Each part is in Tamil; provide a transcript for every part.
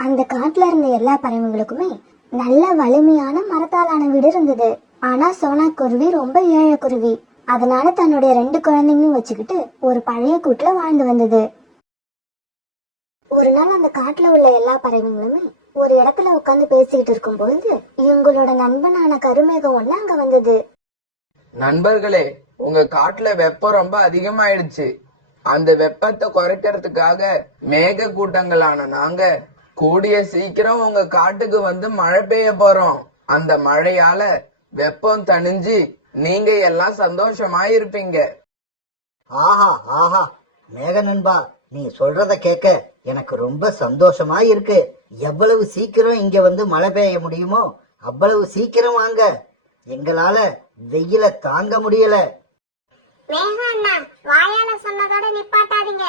அந்த காட்டுல இருந்த எல்லா பறவைகளுக்குமே நல்ல வலிமையான மரத்தாலான வீடு இருந்தது. ஆனா சோனா குருவி ரொம்ப ஏழை குருவி. அதனால தன்னுடைய 2 குழந்தைங்களும் வச்சுக்கிட்டு ஒரு பழைய கூட்டுல வாழ்ந்து வந்தது. ஒரு நாள் அந்த காட்டுல உள்ள எல்லா பறவைகளுமே ஒரு இடத்துல உட்கார்ந்து பேசிக்கிட்டு இருக்கும் பொழுது இவங்களோட நண்பனான கருமேகம் ஒண்ணு அங்க வந்தது. நண்பர்களே, உங்க காட்டுல வெப்பம் ரொம்ப அதிகமாயிடுச்சு. அந்த வெப்பத்தை குறைக்கிறதுக்காக மேக கூட்டங்களான நாங்க கூடிய சீக்கிரம் உங்க காட்டுக்கு வந்து மழை பெய்ய போறோம். அந்த மழையால வெப்பம் தணிஞ்சு நீங்க எல்லாம் சந்தோஷமா இருப்பீங்க. ஆஹா ஆஹா, மேக நண்பா, நீ சொல்றத கேட்க எனக்கு ரொம்ப சந்தோஷமா இருக்கு. எவ்வளவு சீக்கிரம் இங்க வந்து மழை பெய்ய முடியுமோ அவ்வளவு சீக்கிரம் வாங்க. எங்களால வெயில தாங்க முடியல. மேகா அண்ணா, வாயால சொன்னதோட நிப்பாட்டாதீங்க.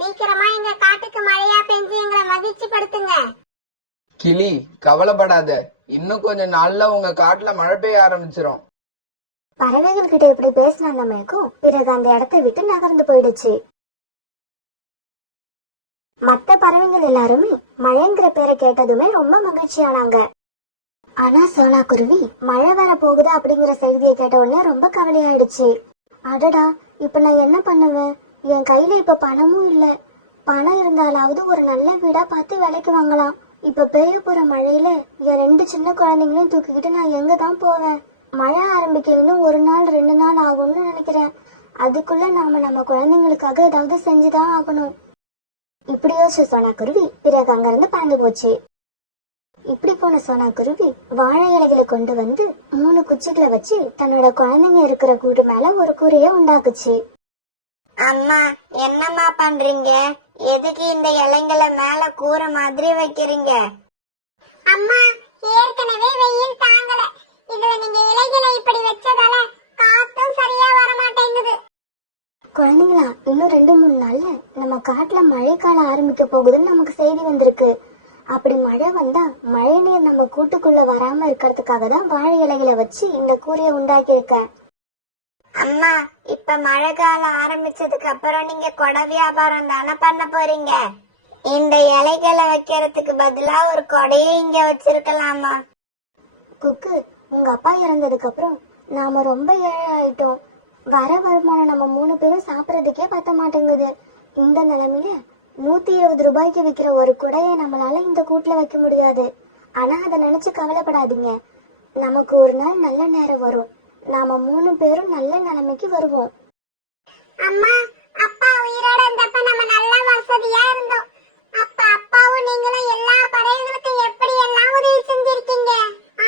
சீக்கிரமா எங்க காட்டுக்கு மழையா பெஞ்சு எங்களை மகிழ்ச்சி படுத்துங்க. கிளி, கவலைப்படாத. இன்னும் கொஞ்ச நாள்ல உங்க காட்டுல மழை பெய்ய ஆரம்பிச்சிரும். பறவைகள் கிட்ட இப்படி பேசின அந்த மேகம் பிறகு அந்த இடத்தை விட்டு நகர்ந்து போயிடுச்சு. மத்த பறவைகள் எல்லாருமே மழைங்கிற பேரை கேட்டதுமே ரொம்ப மகிழ்ச்சியானாங்க. ஆனா சோனா குருவி மழை வர போகுது அப்படிங்கிற செய்தியை கேட்ட உடனே ரொம்ப கவலையாயிடுச்சு. அடடா, இப்ப நான் என்ன பண்ணுவேன்? என் கையில இப்ப பணமும் இல்ல. பணம் இருந்தாலாவது ஒரு நல்ல வீடா பார்த்து விலைக்கு வாங்கலாம். இப்ப பெய்ய போற மழையில என் 2 சின்ன குழந்தைங்களையும் தூக்கிக்கிட்டு நான் எங்க தான் போவேன்? மழை ஆரம்பிக்க இன்னும் 1 நாள் 2 நாள் ஆகும்னு நினைக்கிறேன். அதுக்குள்ள நம்ம குழந்தைங்களுக்காக ஏதாவது செஞ்சுதான் ஆகணும். இப்படி யோசிச்சு சோனா குருவி பிறகு அங்கிருந்து பறந்து போச்சு. இப்படி போன சோனா குருவி வாழை இலைகளை கொண்டு வந்து 3 குச்சிகளை வச்சு தன்னோட குழந்தைங்க இருக்கிற கூடு மேல ஒரு கூரைய உண்டாக்குச்சு. அம்மா, என்னம்மா பண்றீங்க? எதுக்கு இந்த இலைங்களை மேல கூரை மாதிரி வைக்கிறீங்க? அம்மா, ஏற்கனவே வெயில் தாங்கல. இதுல நீங்க இலைகளை இப்படி வச்சதால காத்தும் சரியா வர மாட்டேங்குது. குழந்தைங்களா, இன்னும் 2-3 நாள்ல நம்ம காட்டுல மழைக்காலம் ஆரம்பிக்க போகுதுன்னு நமக்கு செய்தி வந்திருக்கு. அப்படி மழை வந்தா மழை நீர் நம்ம கூட்டுக்குள்ள வராம இருக்கிறதுக்காக தான் வாழை இலைகளை வச்சு இந்த கூரைய உண்டாக்கி இருக்கேன். அம்மா, இப்ப மழை காலம் ஆரம்பிச்சதுக்கு அப்புறம் நீங்க கொடை வியாபாரம் தானே பண்ண போறீங்க. இந்த இலைகளை வைக்கிறதுக்கு பதிலா ஒரு கொடையை இங்க வச்சிருக்கலாமா? குக்கு, உங்க அப்பா இறந்ததுக்கு அப்புறம் நாம ரொம்ப ஏழை ஆயிட்டோம். வர வருமானம் நம்ம 3 பேரும் சாப்பிடறதுக்கே பத்த மாட்டேங்குது. இந்த நிலைமையில 120 ரூபாய்க்கு விற்கிற ஒரு குடையை நம்மளால இந்த கூட்டுல வைக்க முடியாது. ஆனா அதை நினைச்சு கவலைப்படாதீங்க. நமக்கு ஒரு நாள் நல்ல நேரம் வரும். நாம 3 பேரும் நல்ல நிலைமைக்கு வருவோம். அம்மா, அப்பா உயிரோட இருந்தப்ப நம்ம நல்ல வசதியா இருந்தோம். அப்ப அப்பாவும் நீங்களும் எல்லா பறவைகளுக்கும் எப்படி எல்லாம் உதவி செஞ்சிருக்கீங்க.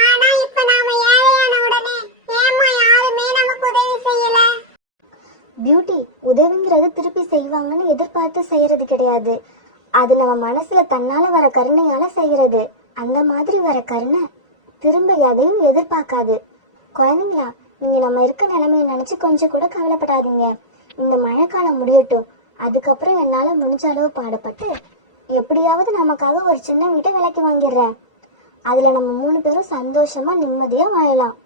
ஆனா இப்ப நாம ஏழையான உடனே ஏமா யாருமே நமக்கு உதவி செய்யல? பியூட்டி, உதவிங்கிறது திருப்பி செய்வாங்கன்னு எதிர்பார்த்து செய்யறது கிடையாது. அது நம்ம மனசுல தன்னால வர கருணையால செய்யறது. அந்த மாதிரி வர கருணை திரும்ப எதையும் எதிர்பார்க்காது. குழந்தைங்களா, நீங்க நம்ம இருக்க நிலைமையை நினைச்சு கொஞ்சம் கூட கவலைப்படாதீங்க. இந்த மழைக்காலம் முடியட்டும். அதுக்கப்புறம் என்னால முடிஞ்ச அளவு பாடுபட்டு எப்படியாவது நமக்காக ஒரு சின்ன வீட்டை விலைக்கு வாங்கிடுறேன். அதுல நம்ம 3 பேரும் சந்தோஷமா நிம்மதியா வாழலாம்.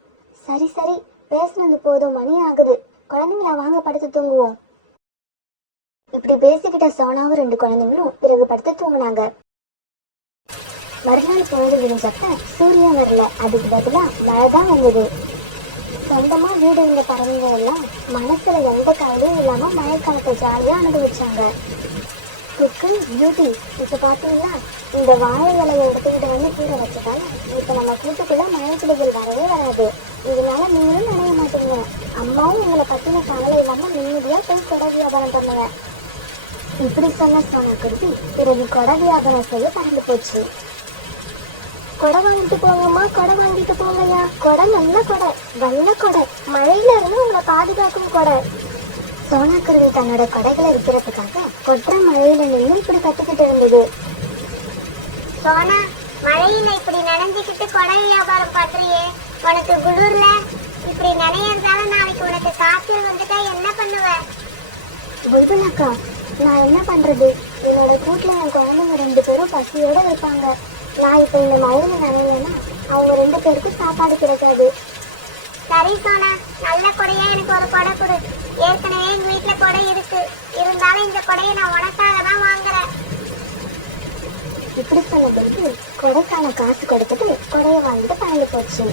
சரி சரி, பேசுனது போதும், மணி ஆகுது. குழந்தைங்களா, வாங்க படுத்து தூங்குவோம். இப்படி பேசிக்கிட்ட சோனாவும் 2 குழந்தைங்களும் பிறகு படுத்து தூங்குனாங்க. மறுநாள் பொழுது விழுந்தப்ப சூரியன் வரல. அதுக்கு பதிலா மழை தான் வந்தது. சொந்தமா வீடு இருந்த பறவைங்க எல்லாம் மனசுல எந்த கவலையும் இல்லாம மழைக்காலத்தை ஜாலியா அனுபவிச்சாங்க. குக்கு, பியூட்டி, இப்ப பாத்தீங்களா, இந்த வாழை இலையை எடுத்துக்கிட்டு வந்து கீரை வச்சதால இப்ப நம்ம கூட்டுக்குள்ள மழை துளிகள் வரவே வராது. இதனால நீங்களும் நினைய மாட்டீங்க. அம்மாவும் உங்களை பத்தின கவலை இல்லாம நிம்மதியா போய் கொடை வியாபாரம் பண்ணுங்க. இப்படி சொன்ன சோனா குருவி பிறகு கொடை வியாபாரம் செய்ய பறந்து போச்சு. கொடை வாங்கிட்டு போங்கம்மா, கொடை வாங்கிட்டு போங்கய்யா. கொடை நல்ல கொடை, வெள்ள கொடை, மழையில இருந்து உங்களை பாதுகாக்கும் கொடை. சோனா குருவி தன்னோட கொடைகளை விற்கிறதுக்காக கொற்ற மழையில நின்று இப்படி கத்திக்கிட்டு இருந்தது. சோனா, மழையில இப்படி நனைஞ்சுக்கிட்டு கொடை வியாபாரம் பண்றியே, உனக்கு குளிர்ல இப்படி நனையறதால நாளைக்கு உனக்கு காய்ச்சல் வந்துட்டா என்ன பண்ணுவ? புல்புலாக்கா, நான் என்ன பண்றது? என்னோட கூட்டுல என் குழந்தைங்க 2 பேரும் பசியோட இருப்பாங்க. நான் இப்ப இந்த மழையில நனையனா அவங்க 2 பேருக்கும் சாப்பாடு கிடைக்காது. சரி சோனா, நல்ல கொடையா எனக்கு ஒரு கொடை கொடு. ஏற்கனவே எங்க வீட்டுல கொடை இருக்கு. இருந்தாலும் இந்த கொடையை நான் உனக்காக தான் வாங்குறேன். இப்படி சொன்ன பிறகு கொடைக்கான காசு கொடுத்துட்டு கொடையை வாங்கிட்டு பறந்து போச்சு.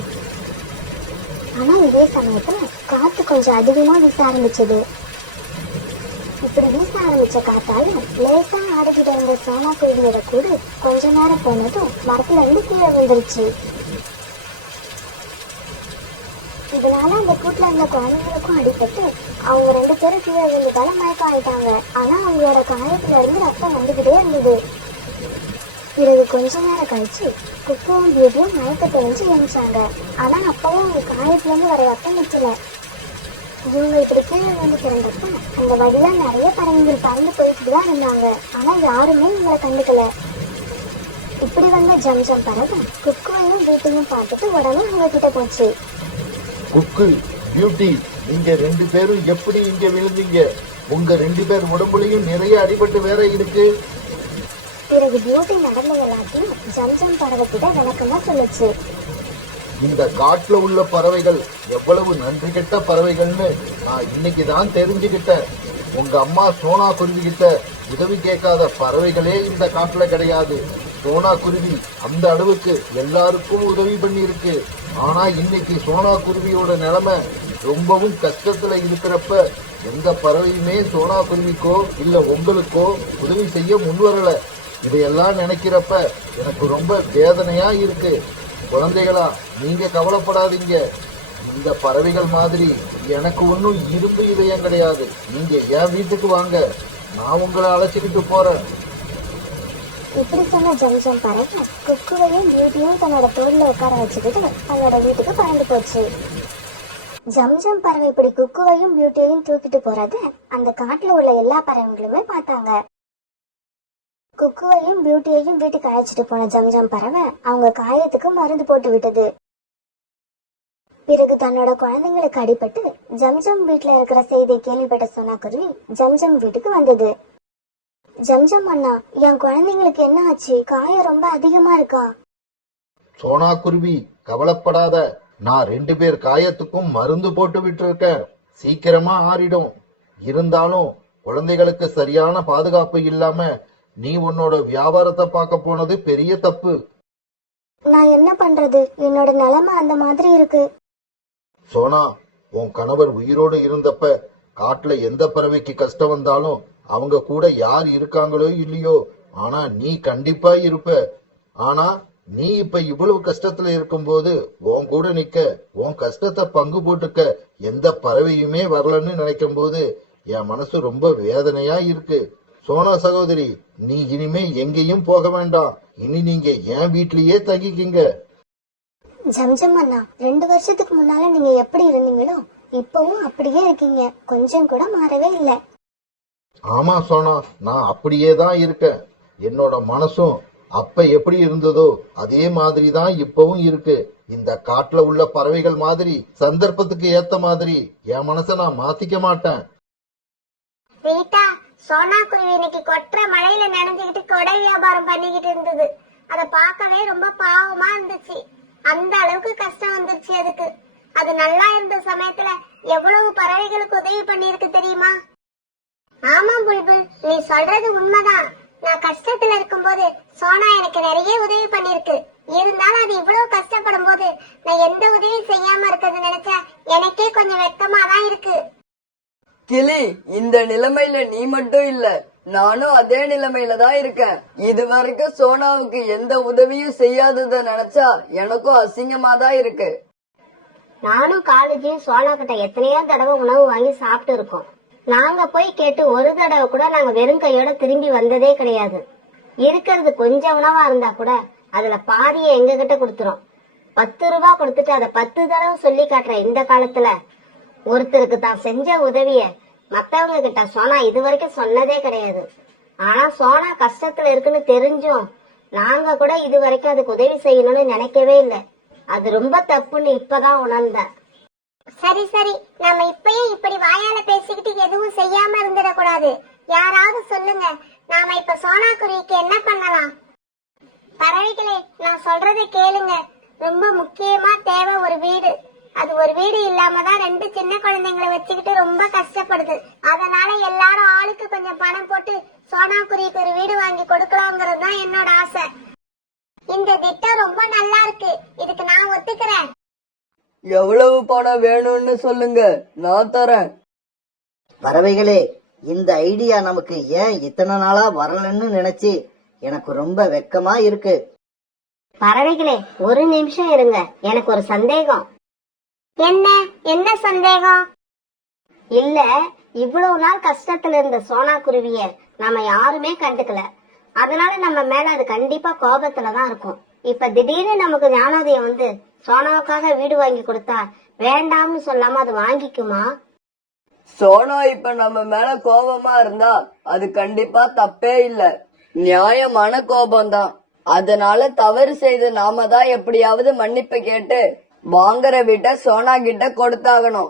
ஆனா இதே சமயத்துல காத்து கொஞ்சம் அதிகமா வீச ஆரம்பிச்சது. இப்படி வீச ஆரம்பிச்ச காத்தால லேசா ஆடிக்கிட்டு இருந்த சோனா குருவியோட கூடு கொஞ்ச நேரம் போனதும் மரத்துல இருந்து கீழே விழுந்துருச்சு. இதனால அந்த கூட்டுல இருந்த குழந்தைங்களுக்கும் அடிபட்டு அவங்க 2 பேரும் கீழே விழுந்ததால மயக்கம் ஆயிட்டாங்க. ஆனா அவங்களோட காயத்துல இருந்து ரத்தம் வந்துகிட்டே இருந்தது. பிறகு கொஞ்ச நேரம் கழிச்சு குக்குவும் பியூட்டியும் மயக்க தெளிஞ்சு எழுந்தாங்க. ஆனா அப்பவும் அவங்க காயத்துல இருந்து வர ரத்தம் நிக்கல. இவங்க இப்படி கீழே வந்து பிறந்தப்ப அந்த வழியில நிறைய பறவைகள் பறந்து போயிட்டு தான் இருந்தாங்க. ஆனா யாருமே இவங்களை கண்டுக்கல. இப்படி வந்த ஜம்ஜம் பறவை குக்குவையும் பியூட்டியும் பார்த்துட்டு உடனே அவங்க கிட்ட போச்சு. குக்கு, பியூட்டி, நீங்க 2 பேரும் எப்படி இங்க விழுந்தீங்க? உங்க 2 பேர் உடம்புலயும் நிறைய அடிபட்டு வேற இருக்கு. பிறகு பியூட்டி நடந்த எல்லாத்தையும் ஜம்ஜம் பறவை கிட்ட விளக்கமா சொல்லுச்சு. இந்த காட்டுல உள்ள பறவைகள் எவ்வளவு நன்றி கெட்ட பறவைகள்னு நான் இன்னைக்கு தான் தெரிஞ்சுக்கிட்டேன். உங்க அம்மா சோனா குருவி கிட்ட உதவி கேட்காத பறவைகளே இந்த காட்டுல கிடையாது. சோனா குருவி அந்த அளவுக்கு எல்லாருக்கும் உதவி பண்ணியிருக்கு. ஆனா இன்னைக்கு சோனா குருவியோட நிலைமை ரொம்பவும் கஷ்டத்துல இருக்கிறப்ப எந்த பறவையுமே சோனா குருவிக்கோ இல்ல உங்களுக்கோ உதவி செய்ய முன்வரல. இதையெல்லாம் நினைக்கிறப்ப எனக்கு ரொம்ப வேதனையா இருக்கு. குழந்தைகளா, நீங்க கவலைப்படாதீங்க. இந்த பறவைகள் மாதிரி எனக்கு ஒன்றும் இரும்பு இதயம் கிடையாது. நீங்க என் வீட்டுக்கு வாங்க, நான் உங்களை அழைச்சிக்கிட்டு போறேன். இப்படி சொன்ன ஜம்ஜம் பறவை குக்குவையும் பியூட்டியும் தன்னோட தோல்ல உட்கார வச்சுக்கிட்டு தன்னோட வீட்டுக்கு பறந்து போச்சு. ஜம்ஜம் பறவை இப்படி குக்குவையும் பியூட்டியையும் தூக்கிட்டு போறத அந்த காட்டுல உள்ள எல்லா பறவைகளுமே பார்த்தாங்க. குக்குவையும் பியூட்டியையும் வீட்டுக்கு அழைச்சிட்டு போன ஜம்ஜம் பறவை அவங்க காயத்துக்கு மருந்து போட்டு விட்டது. பிறகு தன்னோட குழந்தைங்களுக்கு அடிபட்டு ஜம்ஜம் வீட்டுல இருக்கிற செய்தியை கேள்விப்பட்ட சோனா குருவி ஜம்ஜம் வீட்டுக்கு வந்தது. ஜம்ஜம் அண்ணா, என் குழந்தைங்களுக்கு என்ன ஆச்சு? காயம் ரொம்ப அதிகமா இருக்கா? சோனா குருவி, கவலைப்படாத. நான் 2 பேர் காயத்துக்கும் மருந்து போட்டு விட்டுருக்கேன். சீக்கிரமா ஆறிடும். இருந்தாலும் குழந்தைகளுக்கு சரியான பாதுகாப்பு இல்லாம நீ உன்னோட வியாபாரத்தை பார்க்க போனது பெரிய தப்பு. நான் என்ன பண்றது? என்னோட நிலைமை அந்த மாதிரி இருக்கு. சோனா, உன் கணவர் உயிரோடு இருந்தப்ப காட்டுல எந்த பறவைக்கு கஷ்டம் வந்தாலும் அவங்க கூட யார் இருக்காங்களோ இல்லையோ, ஆனா நீ கண்டிப்பா இருப்ப. ஆனா நீ இப்ப இவ்வளவு கஷ்டத்துல இருக்கும்போது உன் கூட நிக்க, உன் கஷ்டத்தை பங்கு போட்டுக்க எந்த பறவையுமே வரலன்னு நினைக்கும் போது என் மனசு ரொம்ப வேதனையா இருக்கு. சோனா சகோதரி, நீ இனிமே எங்கேயும் போக வேண்டாம். இனி நீங்க என் வீட்லயே தங்கிக்கிங்க. ஜம்ஜம் அண்ணா, 2 வருஷத்துக்கு முன்னால நீங்க எப்படி இருந்தீங்களோ இப்பவும் அப்படியே இருக்கீங்க. கொஞ்சம் கூட மாறவே இல்ல. ஆமா சோனா, நான் அப்படியே தான் இருக்கேன். என்னோட மனசும் அப்ப எப்படி இருந்ததோ அதே மாதிரி தான் இப்பவும் இருக்கு. இந்த காட்டுல உள்ள பறவைகள் மாதிரி சந்தர்ப்பத்துக்கு ஏத்த மாதிரி என் மனசை நான் மாத்திக்க மாட்டேன். ரீட்டா, சோனா குருவி இன்னைக்கு கொற்ற மழையில நனைஞ்சுக்கிட்டு கொடை வியாபாரம் பண்ணிக்கிட்டு இருந்தது. அத பார்க்கவே ரொம்ப பாவமா இருந்துச்சு. அந்த அளவுக்கு கஷ்டம் வந்துருச்சு அதுக்கு. அது நல்லா இருந்த சமயத்துல எவ்வளவு பறவைகளுக்கு உதவி பண்ணிருக்கு தெரியுமா? ஆமா புல்புல், நீ சொல்றது உண்மைதான். நான் கஷ்டத்துல இருக்கும்போது சோனா எனக்கு நிறைய உதவி பண்ணிருக்கு. இருந்தாலும் அது இவ்வளவு கஷ்டப்படும் போது நான் எந்த உதவியும் செய்யாம இருக்கிறது நினைச்சா எனக்கே கொஞ்சம் வெக்கமா தான் இருக்கு. கிளி, இந்த நிலைமையில நீ மட்டும் இல்ல, நானும் அதே நிலைமையில தான் இருக்கேன். இது வரைக்கும் சோனாவுக்கு எந்த உதவியும் செய்யாதத நினைச்சா எனக்கும் அசிங்கமா தான் இருக்கு. நானும் காலேஜையும் சோனா கிட்ட எத்தனையோ தடவை உணவு வாங்கி சாப்பிட்டு இருக்கோம். நாங்க போய் கேட்டு ஒரு தடவை கூட நாங்க வெறும் கையோட திரும்பி வந்ததே கிடையாது. இருக்கிறது கொஞ்சம் உணவா இருந்தா கூட அதுல பாதியை எங்க கிட்ட கொடுத்துரும். 10 ரூபாய் கொடுத்துட்டு அதை 10 தடவை சொல்லி காட்டுற இந்த காலத்துல ஒருத்தருக்கு தான் செஞ்ச உதவிய மத்தவங்க கிட்ட சோனா இது வரைக்கும் சொன்னதே கிடையாது. ஆனா சோனா கஷ்டத்துல இருக்குன்னு தெரிஞ்சும் நாங்க கூட இது வரைக்கும் அதுக்கு உதவி செய்யணும்னு நினைக்கவே இல்லை. அது ரொம்ப தப்புன்னு இப்பதான் உணர்ந்தேன். சரி சரி, நாம இப்பயும் இப்படி வாயால பேசிக்கிட்டு எதுவும் செய்யாம இருந்துடக்கூடாது. யாராவது சொல்லுங்க, நாம இப்ப சோனா குருவிக்கு என்ன பண்ணலாம்? பறவைகளே, நான் சொல்றதை கேளுங்க. ரொம்ப முக்கியமா தேவை ஒரு வீடு. அது ஒரு வீடு இல்லாம தான் 2 சின்ன குழந்தைங்களை வச்சுக்கிட்டு ரொம்ப கஷ்டப்படுது. அதனால எல்லாரும் ஆளுக்கு கொஞ்சம் பணம் போட்டு சோனா குருவிக்கு ஒரு வீடு வாங்கி கொடுக்கலாங்கிறது தான் என்னோட ஆசை. இந்த திட்டம் ரொம்ப நல்லா இருக்கு, இதுக்கு நான் ஒத்துக்கிறேன். எவ்வளவு பணம் வேணும்னு சொல்லுங்க, நான் தரேன். பறவைகளே, இந்த ஐடியா நமக்கு ஏன் இத்தனை நாளா வரலன்னு நினைச்சு எனக்கு ரொம்ப வெக்கமா இருக்கு. பறவைகளே, ஒரு நிமிஷம் இருங்க, எனக்கு ஒரு சந்தேகம். என்ன சந்தேகம்? இல்ல, இவ்வளவு நாள் கஷ்டத்துல இருந்த சோனா குருவிய நம்ம யாருமே கண்டுக்கல. அதனால நம்ம மேல அது கண்டிப்பா கோபத்துலதான் இருக்கும். இப்ப திடீர்னு நமக்கு ஞானோதயம் வந்து சோனாவுக்காக வீடு வாங்கி கொடுத்தா வேண்டாம்னு சொல்லாம அது வாங்கிக்குமா? சோனா இப்ப நம்ம மேல கோபமா இருந்தா அது கண்டிப்பா தப்பே இல்ல, நியாயமான கோபம்தான். அதனால தவறு செய்து நாம தான் எப்படியாவது மன்னிப்பு கேட்டு வாங்குற வீட்டை சோனா கிட்ட கொடுத்தாகணும்.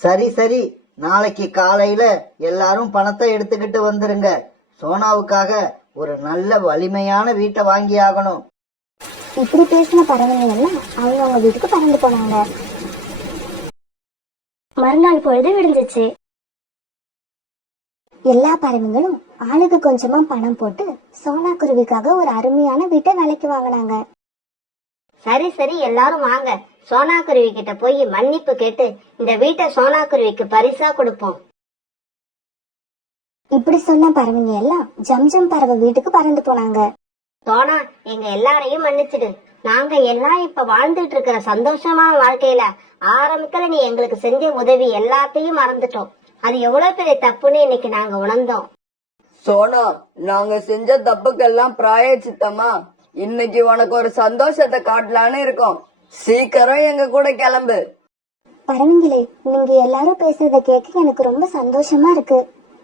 சரி சரி, நாளைக்கு காலையில எல்லாரும் பணத்தை எடுத்துக்கிட்டு வந்துருங்க. சோனாவுக்காக ஒரு நல்ல வலிமையான வீட்டை வாங்கி ஆகணும். இப்படி பேசின பறவைகள் எல்லாம் அவங்க வீட்டுக்கு பறந்து போனாங்க. மறுநாள் பொழுது விடிஞ்சிச்சு. எல்லா பறவைகளும் ஆளுக்கு கொஞ்சமா பணம் போட்டு சோனா குருவிக்காக ஒரு அருமையான வீட்டை விலைக்கு வாங்கினாங்க. சரி சரி, எல்லாரும் வாங்க, சோனா குருவி கிட்ட போய் மன்னிப்பு கேட்டு இந்த வீட்டை சோனா குருவிக்கு பரிசா கொடுப்போம். இப்படி சொன்ன பறவைங்க எல்லாம் ஜம்ஜம் பறவை வீட்டுக்கு பறந்து போனாங்க. சோனா, எங்க எல்லாரையும் மன்னிச்சிடு. நாங்க எல்லாம் இப்ப வாழ்ந்துட்டு இருக்கிற சந்தோஷமான வாழ்க்கையில ஆரம்பத்துல நீ எங்களுக்கு செஞ்ச உதவி எல்லாத்தையும் மறந்துட்டோம். அது எவ்வளவு பெரிய தப்புன்னு இன்னைக்கு நாங்க உணர்ந்தோம். சோனா, நாங்க செஞ்ச தப்புக்கெல்லாம் பிராயச்சித்தமா இன்னைக்கு உனக்கு ஒரு சந்தோஷத்தை காட்டலான்னு இருக்கோம். சீக்கிரம் எங்க கூட கிளம்பு. பறவைங்களே, நீங்க எல்லாரும் பேசுறத கேட்க எனக்கு ரொம்ப சந்தோஷமா இருக்கு.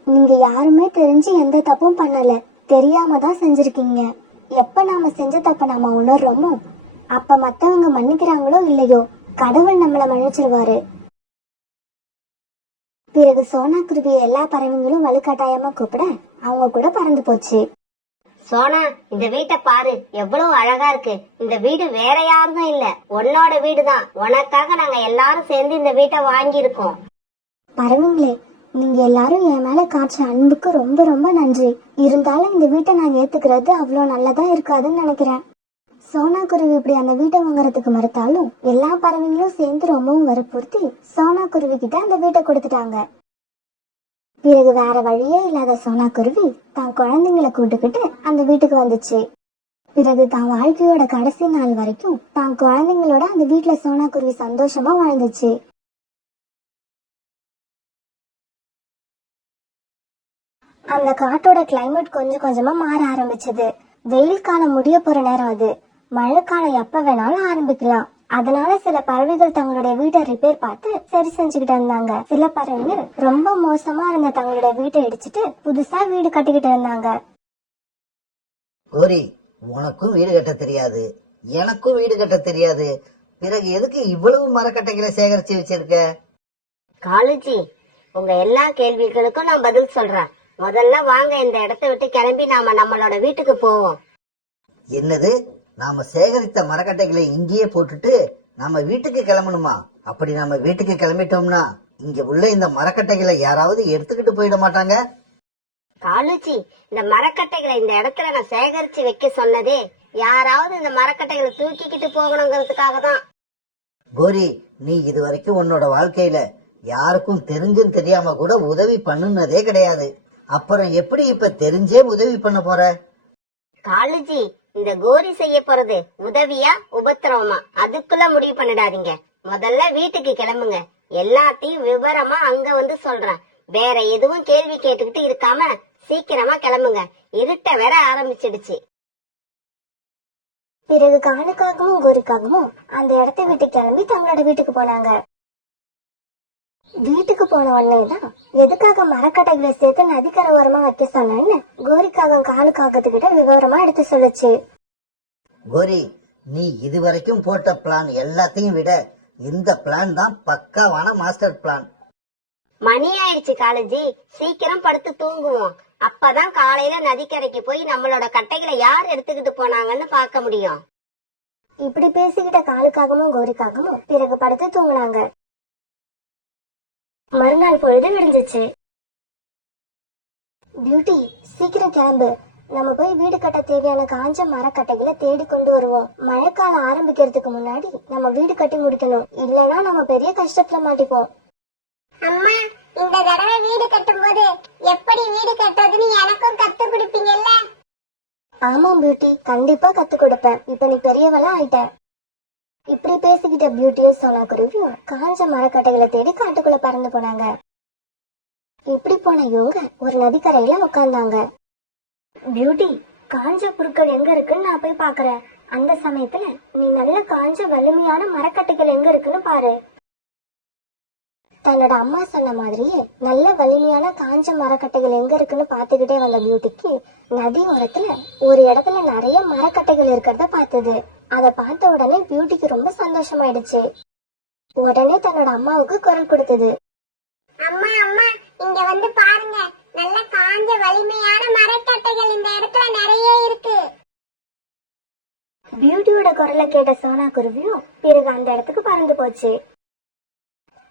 நீங்க யாருமே தெரிஞ்சு எந்த தப்பும் பண்ணல, தெரியாம தான் செஞ்சிருக்கீங்க. எப்ப நாம செஞ்ச தப்ப நாம உணர்றோமோ அப்ப மத்தவங்க மன்னிக்கிறாங்களோ இல்லையோ கடவுள் நம்மள மன்னிச்சிருவாரு. பிறகு சோனா குருவி எல்லா பறவைங்களும் வலுக்கட்டாயமா கூப்பிட அவங்க கூட பறந்து போச்சு. சோனா, இந்த வீட்டை பாரு, எவ்வளவு அழகா இருக்கு. இந்த வீடு வேற யாரும் இல்ல, உன்னோட வீடுதான். உனக்காக நாங்க எல்லாரும் சேர்ந்து இந்த வீட்டை வாங்கி இருக்கோம். பறவைங்களே, நீங்க எல்லாரும் என் மேல காய்ச்ச அன்புக்கு ரொம்ப ரொம்ப நன்றி. இருந்தாலும் இந்த வீட்டை நான் ஏத்துக்கிறது அவ்வளவு நல்லதா இருக்காதுன்னு நினைக்கிறேன். சோனா குருவி இப்படி அந்த வீட்டை வாங்குறதுக்கு மறுத்தாலும் எல்லா பறவைங்களும் சேர்ந்து ரொம்பவும் வற்புறுத்தி சோனா குருவி கிட்ட அந்த வீட்டை கொடுத்துட்டாங்க. பிறகு வேற வழியே இல்லாத சோனா குருவி தான் குழந்தைங்களை கூட்டுக்கிட்டு அந்த வீட்டுக்கு வந்துச்சு. பிறகு தான் வாழ்க்கையோட கடைசி நாள் வரைக்கும் தான் குழந்தைங்களோட அந்த வீட்டுல சோனா குருவி சந்தோஷமா வாழ்ந்துச்சு. அந்த காட்டோட கிளைமேட் கொஞ்சம் கொஞ்சமா மாற ஆரம்பிச்சது. வெயில் காலம் முடிய போற நேரம் அது. மழைக்காலம் எப்ப வேணாலும் ஆரம்பிக்கலாம். அதனால சில பறவைகள் தங்களுடைய வீட்டை ரிப்பேர் பார்த்து சரி செஞ்சுக்கிட்டு இருந்தாங்க. சில பறவைகள் ரொம்ப மோசமா இருந்த தங்களுடைய வீட்டை இடிச்சிட்டு புதுசா வீடு கட்டிக்கிட்டு இருந்தாங்க. கோரி, உனக்கும் வீடு கட்ட தெரியாது, எனக்கும் வீடு கட்ட தெரியாது. பிறகு எதுக்கு இவ்வளவு மரக்கட்டைகளை சேகரிச்சு வச்சிருக்க? காலேஜி, உங்க எல்லா கேள்விகளுக்கும் நான் பதில் சொல்றேன். முதல்ல வாங்க, இந்த இடத்தை விட்டு கிளம்பி நாம நம்மளோட வீட்டுக்கு போவோம். என்னது, நாம சேகரித்த மரக்கட்டைகளை இங்கேயே போட்டுட்டு நம்ம வீட்டுக்கு கிளம்பணுமா? அப்படி நம்ம வீட்டுக்கு கிளம்பிட்டோம்னா இங்க உள்ள இந்த மரக்கட்டைகளை யாராவது எடுத்துக்கிட்டு போயிட மாட்டாங்க? காலுச்சி, இந்த மரக்கட்டைகளை இந்த இடத்துல நான் சேகரிச்சு வைக்க சொன்னதே யாராவது இந்த மரக்கட்டைகளை தூக்கிக்கிட்டு போகணுங்கிறதுக்காக தான். கோரி, நீ இது வரைக்கும் உன்னோட வாழ்க்கையில யாருக்கும் தெரிஞ்சும் தெரியாம கூட உதவி பண்ணுனதே கிடையாது. அப்புறம் எப்படி இப்ப தெரிஞ்சே உதவி பண்ண போற? காலுஜி, இந்த கோரி செய்ய போறது உதவியா உபத்திரவமா அதுக்குள்ள முடிவு பண்ணிடாதீங்க. முதல்ல வீட்டுக்கு கிளம்புங்க. எல்லாத்தையும் விவரமா அங்க வந்து சொல்றேன். வேற எதுவும் கேள்வி கேட்டுக்கிட்டு இருக்காம சீக்கிரமா கிளம்புங்க. இருட்ட வேற ஆரம்பிச்சிடுச்சு. பிறகு காலுக்காகவும் கோரிக்காகவும் அந்த இடத்தை விட்டு கிளம்பி தங்களோட வீட்டுக்கு போனாங்க. வீட்டுக்கு போன உடனேதான் எதுக்காக மரக்கட்டைகளை சேர்த்து நதிக்கரை ஓரமா வைக்க சொன்னேன்னு கோரிக்காகம் காலுக்காகத்துக்கிட்ட விவரமா எடுத்து சொல்லுச்சு. கோரி, நீ இதுவரைக்கும் போட்ட பிளான் எல்லாத்தையும் விட இந்த பிளான் தான் பக்காவான மாஸ்டர் பிளான். மணி ஆயிடுச்சு காலேஜி, சீக்கிரம் படுத்து தூங்குவோம். அப்பதான் காலையில நதிக்கரைக்கு போய் நம்மளோட கட்டைகளை யார் எடுத்துக்கிட்டு போனாங்கன்னு பார்க்க முடியும். இப்படி பேசிக்கிட்ட காலுக்காகவும் கோரிக்காகவும் பிறகு படுத்து தூங்குனாங்க. மறுநாள் பொழுது விடிஞ்சிச்சு. பியூட்டி, சீக்கிரம் கிளம்பு. நம்ம போய் வீடு கட்ட தேவையான காஞ்ச மரக்கட்டைகளை தேடி கொண்டு வருவோம். மழைக்காலம் ஆரம்பிக்கிறதுக்கு முன்னாடி நம்ம வீடு கட்டி முடிக்கணும். இல்லைன்னா நம்ம பெரிய கஷ்டத்துல மாட்டிப்போம். அம்மா, இந்த தடவை வீடு கட்டும் போது எப்படி வீடு கட்டுறதுன்னு எனக்கும் கத்து கொடுப்பீங்கல்ல? ஆமாம் பியூட்டி, கண்டிப்பா கத்து கொடுப்பேன். இப்ப நீ பெரியவளா ஆயிட்ட. இப்படி பேசிக்கிட்ட பியூட்டியும் சோனா குருவியும் காஞ்ச மரக்கட்டைகளை தேடி காட்டுக்குள்ள பறந்து போனாங்க. இப்படி போன இவங்க ஒரு நதிக்கரையில உட்கார்ந்தாங்க. பியூட்டி, காஞ்ச புற்கள் எங்க இருக்குன்னு நான் போய் பாக்குறேன். அந்த சமயத்துல நீ நல்ல காஞ்ச வலிமையான மரக்கட்டைகள் எங்க இருக்குன்னு பாரு. தன்னோட அம்மா சொன்ன மாதிரியே நல்ல வலிமையான காஞ்ச மரக்கட்டைகள் எங்க இருக்குன்னு பாத்துக்கிட்டே வந்த பியூட்டிக்கு நதி ஓரத்துல ஒரு இடத்துல நிறைய மரக்கட்டைகள் இருக்கிறத பார்த்தது. அத பார்த்த உடனே பியூட்டிக்கு ரொம்ப சந்தோஷமாயிடுச்சு. உடனே தன்னோட அம்மாவுக்கு குரல் கொடுத்தது. அம்மா அம்மா, இங்க வந்து பாருங்க, நல்ல காஞ்ச வலிமையான மரக்கட்டைகள் இந்த இடத்துல நிறைய இருக்கு. பியூட்டியோட குரலை கேட்ட சோனா குருவியும் பிறகு அந்த இடத்துக்கு பறந்து போச்சு.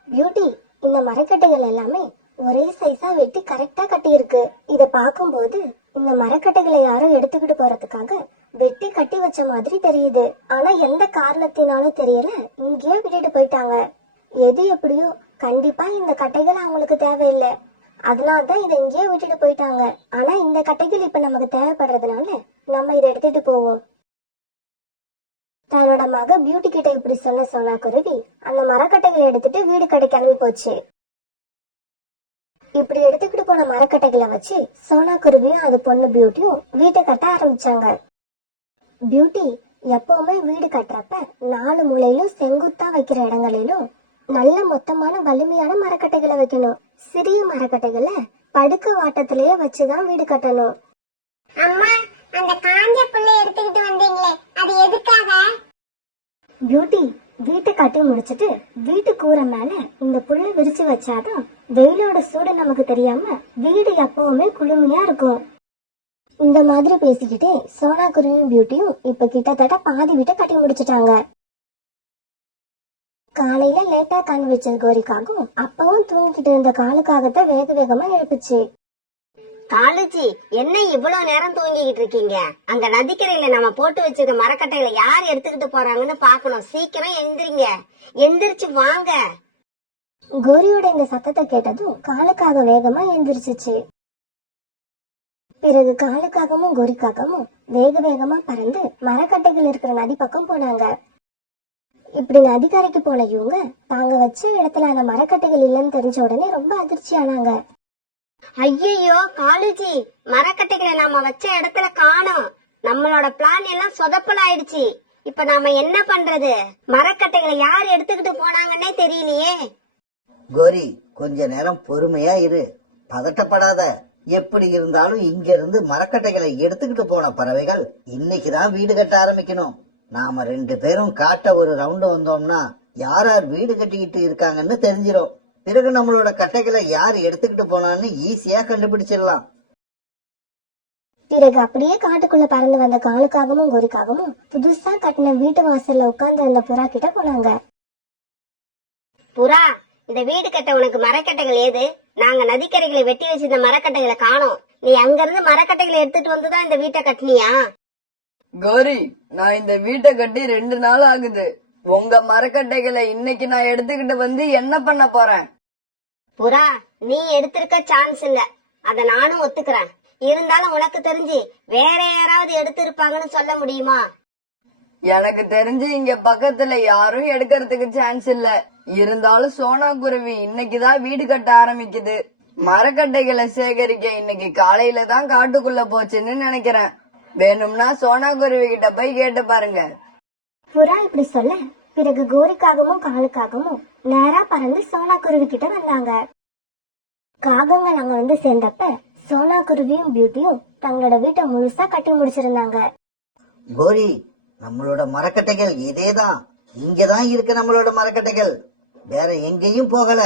பியூட்டி, இந்த மரக்கட்டைகள் எல்லாமே ஒரே சைஸா வெட்டி கரெக்டா கட்டி இருக்கு. இத பார்க்கும்போது இந்த மரக்கட்டைகளை யாரும் எடுத்துக்கிட்டு போறதுக்காக வெட்டி கட்டி வச்ச மாதிரி தெரியுது. ஆனா எந்த காரணத்தினாலும் தெரியல, இங்கேயே விட்டுட்டு போயிட்டாங்க. எது எப்படியோ கண்டிப்பா இந்த கட்டைகள் அவங்களுக்கு தேவையில்லை. அதனாலதான் இதை இங்கேயே விட்டுட்டு போயிட்டாங்க. ஆனா இந்த கட்டைகள் இப்ப நமக்கு தேவைப்படுறதுனால நம்ம இதை எடுத்துட்டு போவோம். தன்னோட மக பியூட்டி கிட்ட இப்படி சொன்ன சோனா குருவி அந்த மரக்கட்டைகளை எடுத்துட்டு வீடு கடை கிளம்பி போச்சு. இப்படி எடுத்துக்கிட்டு போன மரக்கட்டைகளை வச்சு சோனா குருவியும் அது பொண்ணு பியூட்டியும் வீட்டை கட்ட ஆரம்பிச்சாங்க. பியூட்டி, எப்பவுமே வீடு கட்டுறப்ப 4 மூலையிலும் செங்குத்தா வைக்கிற இடங்களிலும் நல்ல மொத்தமான வலிமையான மரக்கட்டைகளை வைக்கணும். சிறிய மரக்கட்டைகளை படுக்க வாட்டத்திலேயே வச்சுதான் வீடு கட்டணும். அம்மா, அந்த காஞ்ச புல்லை எடுத்துக்கிட்டு வந்தீங்களே, அது எதுக்காக? பியூட்டி, வீட்டை கட்டி முடிச்சிட்டு வீட்டு கூரை மேல இந்த புல்லை விரிச்சு வச்சாதான் வெயிலோட சூடு நமக்கு தெரியாம வீடு எப்பவுமே குளுமையா இருக்கும். இந்த மாதிரி பேசிக்கிட்டே சோனா குருவியும் பியூட்டியும் இப்ப கிட்டத்தட்ட பாதி வீட்டை கட்டி முடிச்சிட்டாங்க. காலையில லேட்டா கண் வச்ச கோரிக்காகவும் அப்பவும் தூங்கிட்டு இருந்த காலுக்காகத்தான் வேக வேகமா எழுப்புச்சு. காலுஜி, என்ன இவ்வளவு நேரம் தூங்கிக்கிட்டு இருக்கீங்க? அங்க நதிக்கரையில நம்ம போட்டு வச்சிருக்க மரக்கட்டைகளை யார் எடுத்துக்கிட்டு போறாங்கன்னு பாக்கணும். சீக்கிரம் எந்திரிங்க, எந்திரிச்சு வாங்க. கோரியோட இந்த சத்தத்தை கேட்டதும் காலுக்காக வேகமா எந்திரிச்சிச்சு. பிறகு காலுக்காகவும் கோரிக்காகவும் வேக வேகமா பறந்து மரக்கட்டைகள் இருக்கிற நதி பக்கம் போனாங்க. இப்படி நதிக்கரைக்கு போன இவங்க தாங்க வச்ச இடத்துல அந்த மரக்கட்டைகள் இல்லைன்னு தெரிஞ்ச உடனே ரொம்ப அதிர்ச்சி ஆனாங்க. ஐயோ காலுஜி, மரக்கட்டைகளை நாம வச்ச இடத்துல காணோம். நம்மளோட பிளான் எல்லாம் சொதப்பல் ஆயிடுச்சு. இப்ப நாம என்ன பண்றது? மரக்கட்டைகளை யார் எடுத்துக்கிட்டு போனாங்கன்னே தெரியலையே. கோரி, கொஞ்ச நேரம் பொறுமையா இரு, பதட்டப்படாத. எப்படி இருந்தாலும் இங்க இருந்து மரக்கட்டைகளை எடுத்துக்கிட்டு போன பறவைகள் இன்னைக்குதான் வீடு கட்ட ஆரம்பிக்கணும். நாம 2 பேரும் காட்ட ஒரு ரவுண்டு வந்தோம்னா யார் யார் வீடு கட்டிக்கிட்டு இருக்காங்கன்னு தெரிஞ்சிடும். பிறகு நம்மளோட கட்டைகளை யார் எடுத்துக்கிட்டு போனான்னு ஈஸியா கண்டுபிடிச்சிடலாம். பிறகு அப்படியே காட்டுக்குள்ள பறந்து வந்த காலுக்காகவும் கோரிக்காகவும் புதுசா கட்டின வீட்டு வாசல்ல உட்கார்ந்து அந்த புறா கிட்ட போனாங்க. புறா, இந்த வீடு கட்ட உனக்கு மரக்கட்டைகள் ஏது? நாங்க நதிக்கரைகளை வெட்டி வச்சிருந்த மரக்கட்டைகளை காணோம். நீ அங்க இருந்து மரக்கட்டைகளை எடுத்துட்டு வந்துதான் இந்த வீட்டை கட்டினியா? கோரி, நான் இந்த வீட்டை கட்டி 2 நாள் ஆகுது. உங்க மரக்கட்டைகளை இன்னைக்கு நான் எடுத்துக்கிட்டு வந்து என்ன பண்ண போறேன்? புறா, நீ எடுத்திருக்க சான்ஸ் இல்ல, அத நானும் ஒத்துக்கிறேன். இருந்தாலும் உனக்கு தெரிஞ்சு வேற யாராவது எடுத்திருப்பாங்கன்னு சொல்ல முடியுமா? எனக்கு தெரிஞ்சு இங்க பக்கத்துல யாரும் எடுக்கிறதுக்கு சான்ஸ் இல்ல. இருந்தாலும் சோனா குருவி இன்னைக்குதான் வீடு கட்ட ஆரம்பிக்குது. மரக்கட்டைகளை சேகரிக்க இன்னைக்கு காலையில தான் காட்டுக்குள்ள போச்சுன்னு நினைக்கிறேன். வேணும்னா சோனா குருவி கிட்ட போய் கேட்டு பாருங்க. புறா இப்படி சொல்ல பிறகு கோரிக்காகவும் காலுக்காகவும் நேரா பறந்து சோனா குருவி கிட்ட வந்தாங்க. காகங்கள் அங்க வந்து சேர்ந்தப்ப சோனா குருவியும் பியூட்டியும் தங்களோட வீட்டை முழுசா கட்டி முடிச்சிருந்தாங்க. கோரி, நம்மளோட மரக்கட்டைகள் இதேதான். இங்கதான் இருக்கு நம்மளோட மரக்கட்டைகள், வேற எங்கேயும் போகல.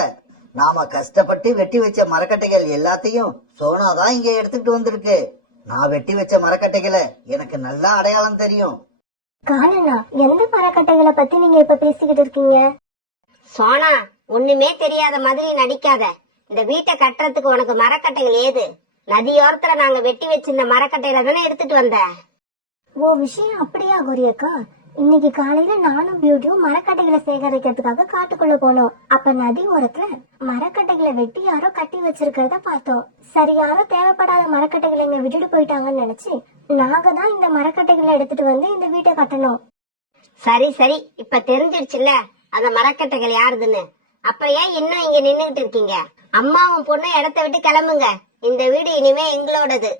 நாம கஷ்டப்பட்டு வெட்டி வச்ச மரக்கட்டைகள் எல்லாத்தையும் சோனாதான் இங்க எடுத்துக்கிட்டு வந்திருக்கு. நான் வெட்டி வச்ச மரக்கட்டைகளை எனக்கு நல்லா அடையாளம் தெரியும். காலனா, எந்த மரக்கட்டைகளை பத்தி நீங்க இப்ப பேசிக்கிட்டு இருக்கீங்க? சோனா, ஒண்ணுமே தெரியாத மாதிரி நடிக்காத. இந்த வீட்டை கட்டுறதுக்கு உனக்கு மரக்கட்டைகள் ஏது? நதியோரத்துல நாங்க வெட்டி வச்சிருந்த மரக்கட்டையில தானே எடுத்துட்டு வந்த. ஓ, விஷயம் அப்படியா கோரியக்கா? இன்னைக்கு காலையில நானும் பியூட்டியும் மரக்கட்டைகளை சேகரிக்கிறதுக்காக காட்டுக்குள்ள போனோம். அப்ப நதி ஓரத்துல மரக்கட்டைகளை வெட்டி யாரோ கட்டி வச்சிருக்கிறத பார்த்தோம். சரி, யாரோ தேவைப்படாத மரக்கட்டைகளை இங்க விட்டுட்டு போயிட்டாங்கன்னு நினைச்சு நாங்க தான் இந்த மரக்கட்டைகளை எடுத்துட்டு வந்து இந்த வீட்டை கட்டணும். சரி சரி, இப்ப தெரிஞ்சிடுச்சுல்ல அந்த மரக்கட்டைகள் யாருதுன்னு. அப்புறம் ஏன் இன்னும் இங்க நின்னுகிட்டு இருக்கீங்க? அம்மாவும் பொண்ணும் இடத்த விட்டு கிளம்புங்க. இந்த வீடு இனிமே எங்களோடது.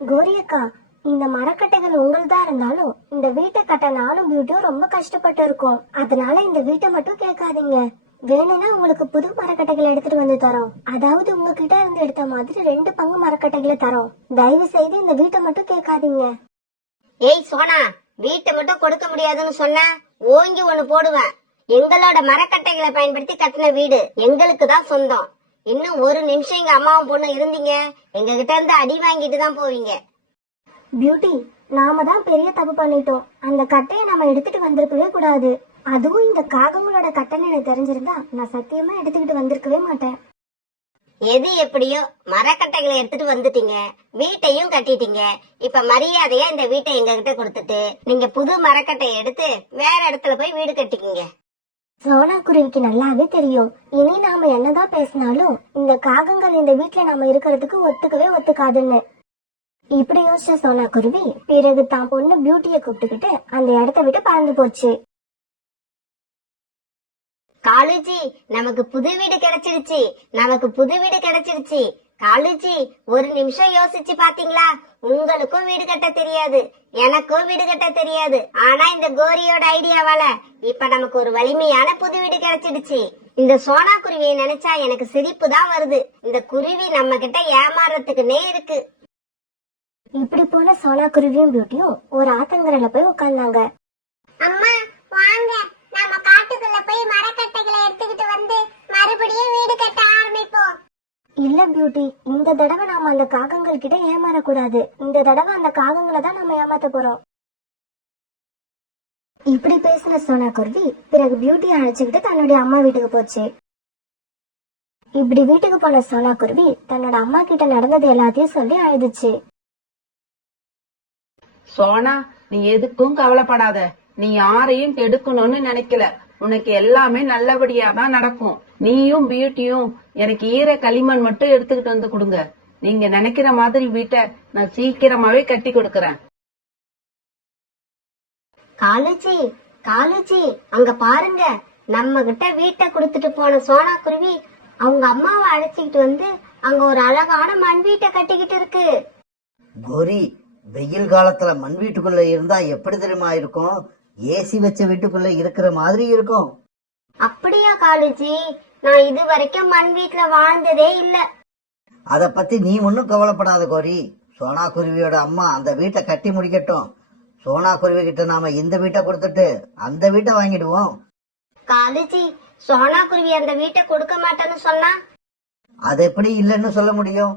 கோரியக்கா, இந்த மரக்கட்டைகள் உங்களுதா இருந்தாலும் இந்த வீட்டை கட்ட நானும் பியூட்டியும் ரொம்ப கஷ்டப்பட்டு இருக்கோம். அதனால இந்த வீட்டை மட்டும் கேட்காதீங்க. வேணும்னா உங்களுக்கு புது மரக்கட்டைகளை எடுத்துட்டு வந்து தரோம். அதாவது உங்ககிட்ட இருந்து எடுத்த மாதிரி 2 பங்கு மரக்கட்டைகளை தரோம். தயவு செய்து இந்த வீட்டை மட்டும் கேட்காதீங்க. ஏய் சோனா, வீட்டை மட்டும் கொடுக்க முடியாதுன்னு சொன்ன ஓங்கி ஒண்ணு போடுவேன். எங்களோட மரக்கட்டைகளை பயன்படுத்தி கட்டின வீடு எங்களுக்கு தான் சொந்தம். இன்னும் ஒரு நிமிஷம் எங்க அம்மாவும் பொண்ணு இருந்தீங்க, எங்க கிட்ட இருந்து அடி வாங்கிட்டு தான் போவீங்க. பியூட்டி, நாம தான் பெரிய தப்பு பண்ணிட்டோம். அந்த கட்டையை நாம எடுத்துட்டு வந்திருக்கவே கூடாது. அதுவும் இந்த காகங்களோட கட்டைன்னு எனக்கு தெரிஞ்சிருந்தா நான் சத்தியமா எடுத்துக்கிட்டு வந்திருக்கவே மாட்டேன். எது எப்படியோ மரக்கட்டைகளை எடுத்துட்டு வந்துட்டீங்க, வீட்டையும் கட்டிட்டீங்க. இப்ப மரியாதையா இந்த வீட்டை எங்க கிட்ட கொடுத்துட்டு நீங்க புது மரக்கட்டையை எடுத்து வேற இடத்துல போய் வீடு கட்டிக்கிங்க. சோனா குருவிக்கு நல்லாவே தெரியும், இனி நாம என்னதான் பேசினாலும் இந்த காகங்கள் இந்த வீட்டுல நாம இருக்கிறதுக்கு ஒத்துக்கவே ஒத்துக்காதுன்னு. இப்படி யோசிச்ச சோனா குருவி பிறகு தான் பொண்ணு பியூட்டிய கூப்பிட்டுக்கிட்டு அந்த இடத்த விட்டு பறந்து போச்சு. காலுஜி, நமக்கு புது வீடு கிடைச்சிருச்சு, நமக்கு புது வீடு கிடைச்சிருச்சு. காலுஜி, ஒரு நிமிஷம் யோசிச்சு பாத்தீங்களா? உங்களுக்கும் வீடு கட்ட தெரியாது, எனக்கும் வீடு கட்ட தெரியாது. ஆனா இந்த கோரியோட ஐடியாவால இப்ப நமக்கு ஒரு வலிமையான புது வீடு கிடைச்சிடுச்சு. இந்த சோனா குருவியை நினைச்சா எனக்கு சிரிப்பு தான் வருது. இந்த குருவி நம்ம கிட்ட ஏமாறதுக்குன்னே இருக்கு. இப்படி போன சோனா குருவியும் பியூட்டியும் ஒரு ஆத்தங்கரையில போய் உட்கார்ந்தாங்க. அம்மா வாங்க, நாம காட்டுக்குள்ள போய் மரக்கட்டைகளை எடுத்துக்கிட்டு வந்து மறுபடியும் வீடு கட்ட ஆரம்பிப்போம். இல்ல பியூட்டி, இந்த தடவை நாம அந்த காகங்கள் கிட்ட ஏமாறக்கூடாது. இந்த தடவை அந்த காகங்களை தான் நம்ம ஏமாத்த போறோம். இப்படி பேசின சோனா குருவி பிறகு பியூட்டியை அழைச்சுக்கிட்டு தன்னுடைய அம்மா வீட்டுக்கு போச்சு. இப்படி வீட்டுக்கு போன சோனா குருவி தன்னோட அம்மா கிட்ட நடந்தது எல்லாத்தையும் சொல்லி அழுதுச்சு. சோனா, நீ எதுக்கும் கவலைப்படாத. நீ யாரையும் கெடுக்கணும்னு நினைக்கல. உனக்கு எல்லாமே நல்லபடியா தான் நடக்கும். நீயும் பியூட்டியும் எனக்கு ஈர களிமண் மட்டும் எடுத்துக்கிட்டு வந்து கொடுங்க. நீங்க நினைக்கிற மாதிரி வீட்டை நான் சீக்கிரமாவே கட்டி கொடுக்கறேன். காலுஜி, காலுஜி, அங்க பாருங்க, நம்ம கிட்ட வீட்டை கொடுத்துட்டு போன சோனா குருவி அவங்க அம்மாவை அழைச்சிக்கிட்டு வந்து அங்க ஒரு அழகான மண் வீட்டை கட்டிக்கிட்டு இருக்கு. கோரி, வெயில் காலத்துல மண் வீட்டுக்குள்ள இருந்தா எப்படி தெரியுமா இருக்கும்? ஏசி வச்ச வீட்டுக்குள்ள இருக்கிற மாதிரி இருக்கும். அப்படியா காலுஜி? நான் இது வரைக்கும் மண் வீட்டுல வாழ்ந்ததே இல்ல. அத பத்தி நீ ஒன்னும் கவலைப்படாத கோரி. சோனா குருவியோட அம்மா அந்த வீட்டை கட்டி முடிக்கட்டும். சோனா குருவி கிட்ட நாம இந்த வீட்டை கொடுத்துட்டு அந்த வீட்டை வாங்கிடுவோம். காலுஜி, சோனா குருவி அந்த வீட்டை கொடுக்க மாட்டேன்னு சொன்னா? அது எப்படி இல்லைன்னு சொல்ல முடியும்?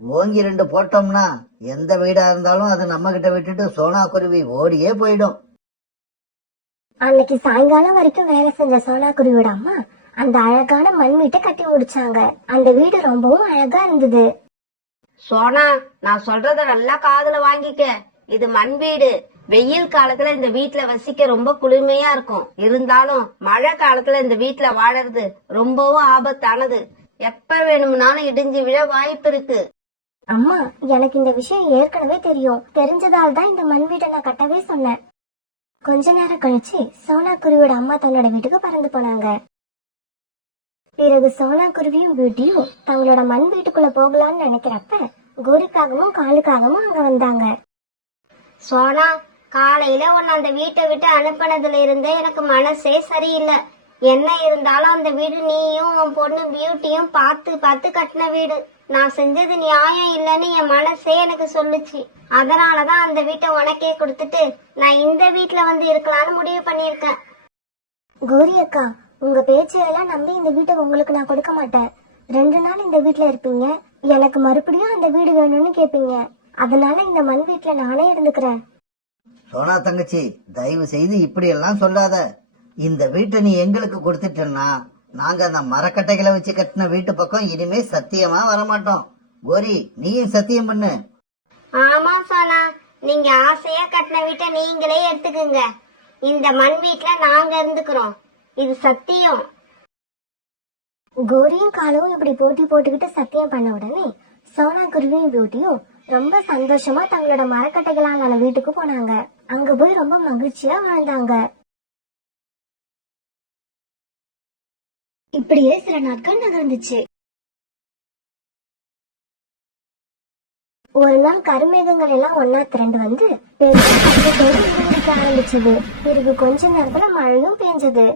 ஓங்கி 2 போட்டோம்னா எந்த வீடா இருந்தாலும் அது நம்ம கிட்ட விட்டுட்டு சோனா குருவி ஓடியே போயிடும். அன்னைக்கு சாயங்காலம் வரைக்கும் வேலை செஞ்ச சோனா குருவியோட அம்மா அந்த அழகான மண் வீட்டை கட்டி முடிச்சாங்க. அந்த வீடு ரொம்பவும் அழகா இருந்தது. சோனா, நான் சொல்றத நல்லா காதுல வாங்கிக்க. இது மண் வீடு. வெயில் காலத்துல இந்த வீட்டுல வசிக்க ரொம்ப குளுமையா இருக்கும். இருந்தாலும் மழை காலத்துல இந்த வீட்டுல வாழறது ரொம்பவும் ஆபத்தானது. எப்ப வேணும்னாலும் இடிஞ்சு விழ வாய்ப்பு இருக்கு. அம்மா, எனக்கு இந்த விஷயம் ஏற்கனவே தெரியும். தெரிஞ்சதால் தான் இந்த மண் வீட்டை நான் கட்டவே சொன்னேன். கொஞ்ச நேரம் கழிச்சு சோனா குருவியோட அம்மா தன்னோட வீட்டுக்கு பறந்து போனாங்க. பிறகு சோனா குருவியும் பியூட்டியும் தங்களோட மண் வீட்டுக்குள்ள போகலான்னு நினைக்கிறப்ப கோரிக்காகவும் காலுக்காகவும் அங்க வந்தாங்க. சோனா, காலையில உன்னை அந்த வீட்டை விட்டு அனுப்பினதுல இருந்தே எனக்கு மனசே சரியில்லை. என்ன இருந்தாலும் அந்த வீடு நீயும் உன் பொண்ணு பியூட்டியும் பார்த்து பார்த்து கட்டின வீடு. நான் செஞ்சது நியாயம் இல்லைன்னு என் மனசே எனக்கு சொல்லுச்சு. அதனாலதான் அந்த வீட்டை உனக்கே கொடுத்துட்டு நான் இந்த வீட்டுல வந்து இருக்கலாம்னு முடிவு பண்ணிருக்கேன். கோரி அக்கா, உங்க பேச்சையெல்லாம் நம்பி இந்த வீட்டை உங்களுக்கு நான் கொடுக்க மாட்டேன். 2 நாள் இந்த வீட்டுல இருப்பீங்க, எனக்கு மறுபடியும் அந்த வீடு வேணும்னு கேப்பீங்க. அதனால இந்த மண் வீட்டுல நானே இருந்துக்கிறேன். சோனா தங்கச்சி, தயவு செய்து இப்படி எல்லாம் சொல்லாத. இந்த வீட்டை நீ எங்களுக்கு கொடுத்துட்டேன்னா நாங்க அந்த மரக்கட்டைகளை வச்சு கட்டின வீட்டு பக்கம் இனிமே சத்தியமா வரமாட்டோம். கோரி, நீயும் சத்தியம் பண்ணு. ஆமா சோனா, நீங்க ஆசையா கட்டின வீட்டை நீங்களே எடுத்துக்குங்க. இந்த மண் வீட்ல நாங்க இருந்துக்கிறோம். இது சத்தியம். கோரியும் காலும் இப்படி போட்டி போட்டுக்கிட்டு சத்தியம் பண்ண உடனே சோனா குருவியும் பியூட்டியும் ரொம்ப சந்தோஷமா தங்களோட மரக்கட்டைகளான வீட்டுக்கு போனாங்க. அங்க போய் ரொம்ப மகிழ்ச்சியா வாழ்ந்தாங்க. இப்படியே சில நாட்கள் நகர்ந்துச்சு. ஒரு நாள் கருமேகங்கள் எல்லாம் ஒன்னா திரண்டு வந்து பெரிய ஆரம்பிச்சது. பிறகு கொஞ்ச நேரத்துல மழையும் பெஞ்சது.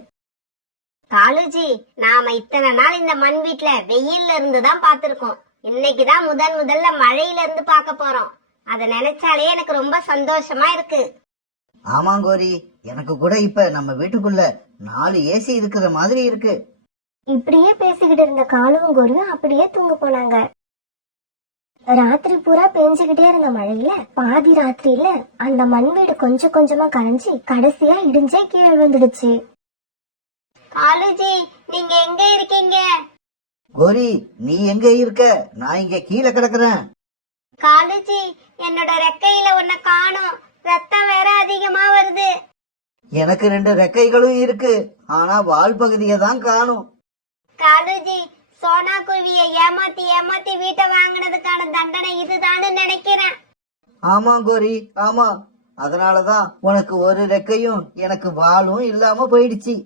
காலுஜி, நாம இத்தனை நாள் இந்த மண் வீட்ல வெயில்ல இருந்து தான் பாத்திருக்கோம். இன்னைக்குதான் முதல்ல மழையில இருந்து பார்க்க போறோம். அத நினைச்சாலே எனக்கு ரொம்ப சந்தோஷமா இருக்கு. ஆமா கோரி, எனக்கு கூட இப்ப நம்ம வீட்டுக்குள்ள 4 ஏசி இருக்கிற மாதிரி இருக்கு. இப்படியே பேசிக்கிட்டு இருந்த காலும் கோரியும் அப்படியே தூங்க போனாங்க. ராத்திரி பூரா பெஞ்சுக்கிட்டே இருந்த மழையில பாதி ராத்திரியில அந்த மண் வீடு கொஞ்சம் கொஞ்சமா கரைஞ்சி கடைசியா இடிஞ்சே கீழே விழுந்துடுச்சு. காலுஜி, நீங்க எங்க இருக்கீங்க? கோரி, நீ எங்க இருக்க? நான் இங்க கீழே கிடக்குறேன். காலுஜி, என்னோட ரெக்கையில ஒன்ன காணோம். ரத்தம் வேற அதிகமா வருது. எனக்கு 2 ரெக்கைகளும் இருக்கு, ஆனா வால் பகுதியை தான் காணும். காலுஜி, சோனா குருவியை ஏமாத்தி வீட்டை வாங்கினதுக்கான தண்டனை இதுதான்னு நினைக்கிறேன். ஆமா கோரி, ஆமா. அதனாலதான் உனக்கு 1 ரெக்கையும் எனக்கு வாலும் இல்லாம போயிடுச்சு.